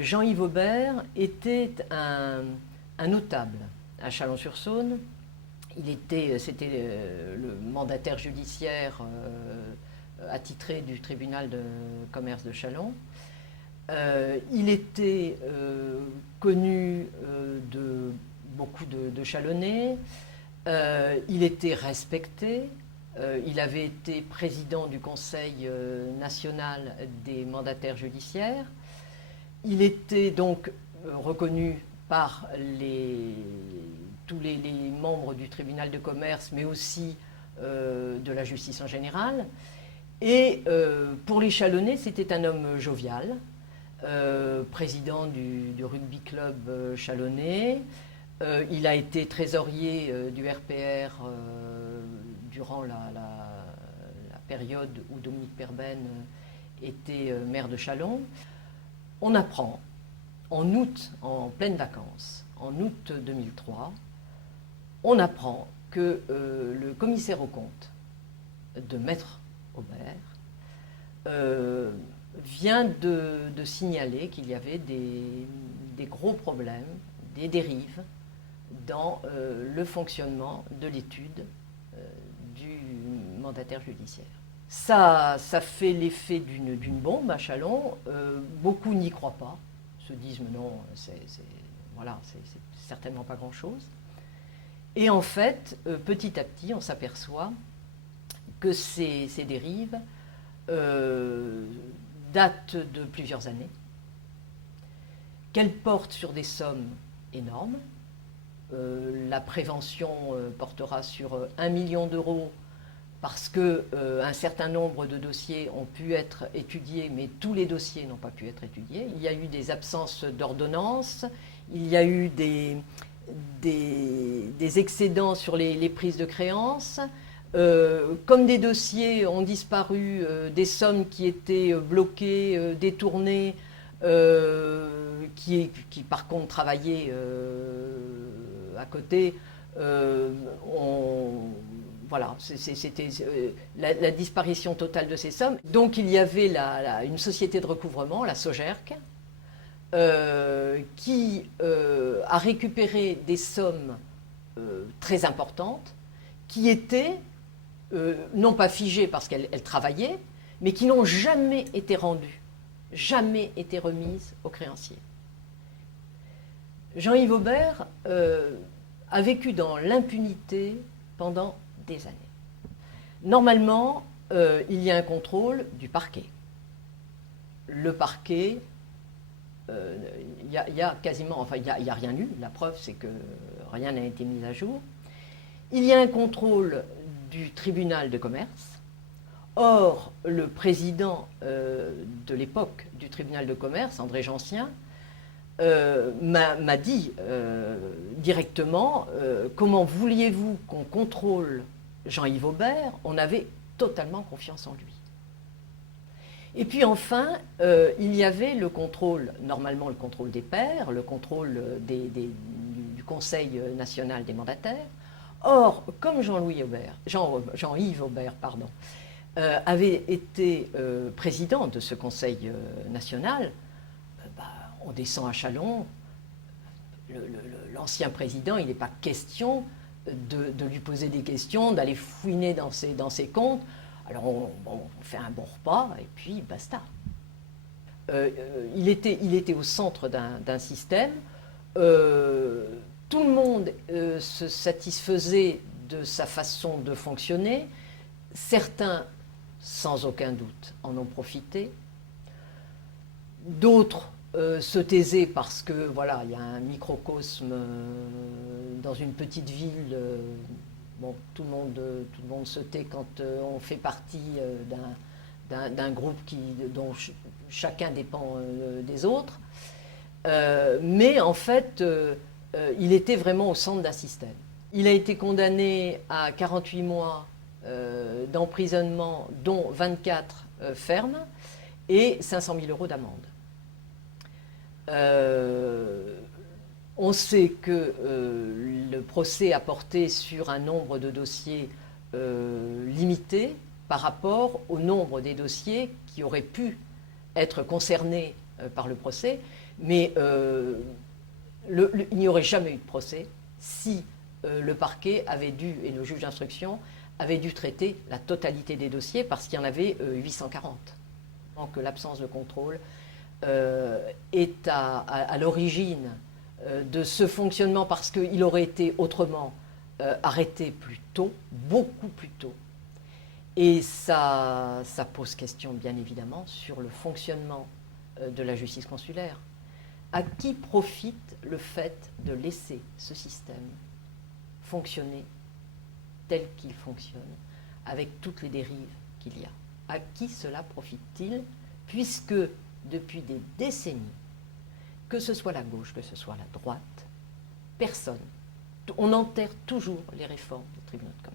Jean-Yves Aubert était un notable à Chalon-sur-Saône. C'était le mandataire judiciaire attitré du tribunal de commerce de Châlons. Il était connu de beaucoup de Chalonnais. Il était respecté. Il avait été président du Conseil national des mandataires judiciaires. Il était donc reconnu par tous les membres du tribunal de commerce, mais aussi de la justice en général. Et pour les Chalonnais, c'était un homme jovial, président du rugby club chalonnais. Il a été trésorier du RPR durant la période où Dominique Perben était maire de Châlons. On apprend en août, en pleine vacances, en août 2003, on apprend que le commissaire aux comptes de Maître Aubert vient de signaler qu'il y avait des gros problèmes, des dérives dans le fonctionnement de l'étude du mandataire judiciaire. Ça fait l'effet d'une bombe à Châlons. Beaucoup n'y croient pas, se disent mais non, c'est certainement pas grand-chose. Et en fait, petit à petit, on s'aperçoit que ces dérives datent de plusieurs années, qu'elles portent sur des sommes énormes. La prévention portera sur 1 million d'euros parce qu'un certain nombre de dossiers ont pu être étudiés, mais tous les dossiers n'ont pas pu être étudiés. Il y a eu des absences d'ordonnance, il y a eu des excédents sur les prises de créances. Comme des dossiers ont disparu, des sommes qui étaient bloquées, détournées, qui par contre travaillaient à côté, voilà, c'était la disparition totale de ces sommes. Donc il y avait une société de recouvrement, la Sogerc, qui a récupéré des sommes très importantes qui étaient non pas figées parce qu'elles travaillaient, mais qui n'ont jamais été rendues, jamais été remises aux créanciers. Jean-Yves Aubert a vécu dans l'impunité pendant des années. Normalement, il y a un contrôle du parquet. Le parquet, il y a quasiment, enfin il n'y a rien eu, la preuve c'est que rien n'a été mis à jour. Il y a un contrôle du tribunal de commerce. Or, le président de l'époque du tribunal de commerce, André Gencien, m'a dit directement comment vouliez-vous qu'on contrôle Jean-Yves Aubert? On avait totalement confiance en lui. Et puis enfin, il y avait le contrôle, normalement le contrôle des pairs, le contrôle du Conseil national des mandataires. Or, comme Jean-Yves Aubert avait été président de ce Conseil national, on descend à Châlons, l'ancien président, il n'est pas question de lui poser des questions, d'aller fouiner dans ses comptes. Alors on fait un bon repas et puis basta. Il était au centre d'un système. Tout le monde se satisfaisait de sa façon de fonctionner. Certains, sans aucun doute, en ont profité. D'autres se taisaient parce que voilà, il y a un microcosme dans une petite ville. Bon, tout le monde se tait quand on fait partie d'un groupe dont chacun dépend des autres. Mais en fait, il était vraiment au centre d'un système. Il a été condamné à 48 mois d'emprisonnement, dont 24 fermes, et 500 000 euros d'amende. On sait que le procès a porté sur un nombre de dossiers limité par rapport au nombre des dossiers qui auraient pu être concernés par le procès, Mais il n'y aurait jamais eu de procès si le parquet avait dû, et le juge d'instruction, avait dû traiter la totalité des dossiers parce qu'il y en avait 840. Donc l'absence de contrôle est à l'origine de ce fonctionnement parce qu'il aurait été autrement arrêté plus tôt, beaucoup plus tôt. Et ça pose question, bien évidemment, sur le fonctionnement de la justice consulaire. À qui profite le fait de laisser ce système fonctionner tel qu'il fonctionne, avec toutes les dérives qu'il y a? À qui cela profite-t-il, puisque depuis des décennies, que ce soit la gauche, que ce soit la droite, personne, on enterre toujours les réformes des tribunaux de commerce.